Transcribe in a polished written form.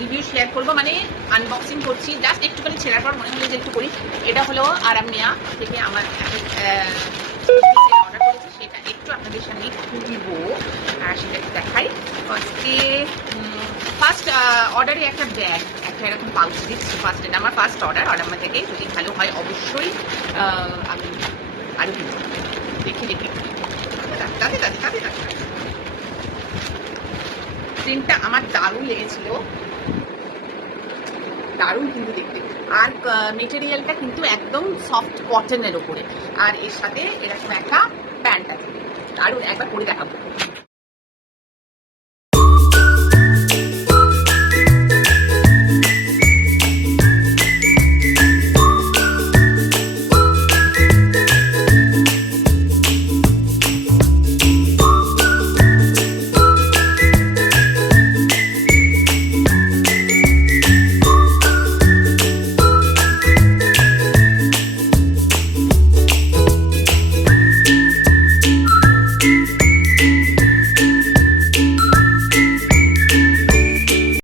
Review share করবো, মানে unboxing করছি, জাস্ট একটুখানি ছেঁড়ার পর মনে হলো যে একটু করি। এটা হলো আরামিয়া থেকে আমার অর্ডার করেছি, সেটা একটু আপনাদের সামনে খুলবো আর সেটা দেখাই। ফার্স্ট অর্ডারে একটা ব্যাগ, একটা এরকম পাউচ দিচ্ছি। ফার্স্ট, এটা আমার ফার্স্ট অর্ডার আরামিয়া থেকে। যদি ভালো হয় অবশ্যই আমি আরও কিনবো। দেখি প্রিন্টটা আমার দারুণ লেগেছিল, দারুণ কিন্তু দেখতে। আর মেটেরিয়ালটা কিন্তু একদম সফট কটনের ওপরে, আর এর সাথে এরকম একটা প্যান্ট আছে, দারুণ। একবার পরে দেখাবো।